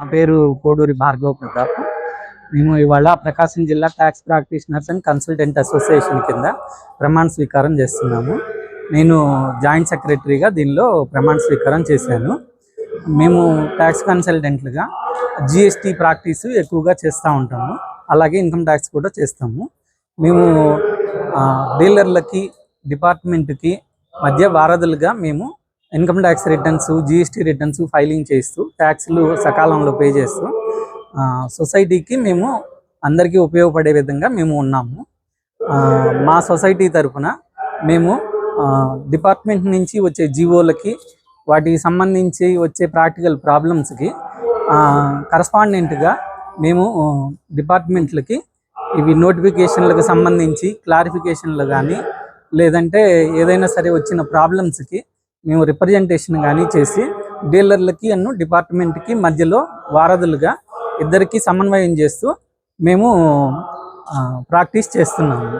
నా పేరు కోడూరి భార్గవ ప్రతాప్. మేము ఇవాళ ప్రకాశం జిల్లా tax practitioners and consultant association కింద ప్రమాణ స్వీకారం చేస్తున్నాము. నేను జాయింట్ సెక్రటరీగా దీనిలో ప్రమాణ స్వీకారం చేశాను. మేము ట్యాక్స్ కన్సల్టెంట్లుగా జిఎస్టీ ప్రాక్టీస్ ఎక్కువగా చేస్తూ ఉంటాము, అలాగే ఇన్కమ్ ట్యాక్స్ కూడా చేస్తాము. మేము డీలర్లకి డిపార్ట్మెంట్కి మధ్య వారధులుగా మేము income tax returns, GST returns filing చేస్తూ ట్యాక్స్లు సకాలంలో పే చేస్తూ సొసైటీకి మేము అందరికీ ఉపయోగపడే విధంగా మేము ఉన్నాము. మా సొసైటీ తరఫున మేము డిపార్ట్మెంట్ నుంచి వచ్చే జీవోలకి, వాటికి సంబంధించి వచ్చే ప్రాక్టికల్ ప్రాబ్లమ్స్కి కరస్పాండెంట్గా మేము డిపార్ట్మెంట్లకి ఇవి నోటిఫికేషన్లకు సంబంధించి క్లారిఫికేషన్లు కానీ, లేదంటే ఏదైనా సరే వచ్చిన ప్రాబ్లమ్స్కి మేము రిప్రజెంటేషన్ కానీ చేసి డీలర్లకి డిపార్ట్మెంట్కి మధ్యలో వారధులుగా ఇద్దరికి సమన్వయం చేస్తూ మేము ప్రాక్టీస్ చేస్తున్నాము.